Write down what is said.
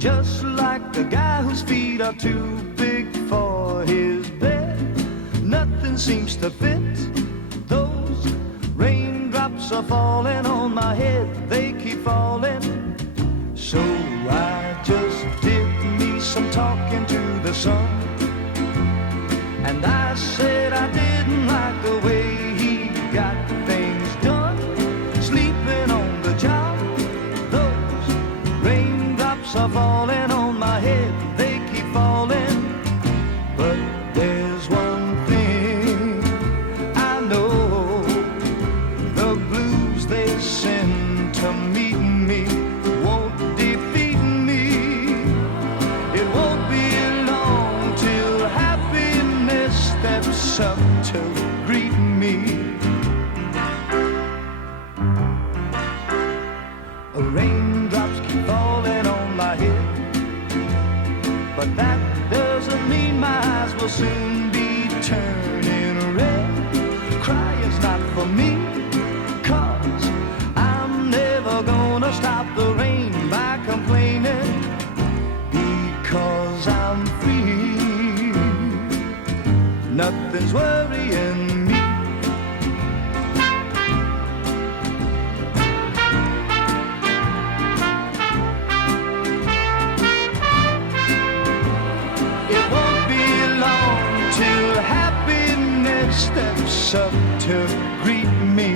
just like a guy whose feet are too big for his bed. Nothing seems to fit. Those raindrops are falling on my head, they keep falling. So I just did me some talking to the sun, and I said I didn't like the way he got things done, sleeping on the job. Those raindrops are falling on my head, they keep falling. But there's one thing I know, the blues they send to meet me won't defeat me. It won't be long till happiness steps up to greet me. Raindrops keep falling on my head, but that doesn't mean my eyes will soon be turning red. Crying's not for me, 'cause I'm never gonna stop the rain by complaining, because I'm free. Nothing's worrying me. It won't be long till happiness steps up to greet me.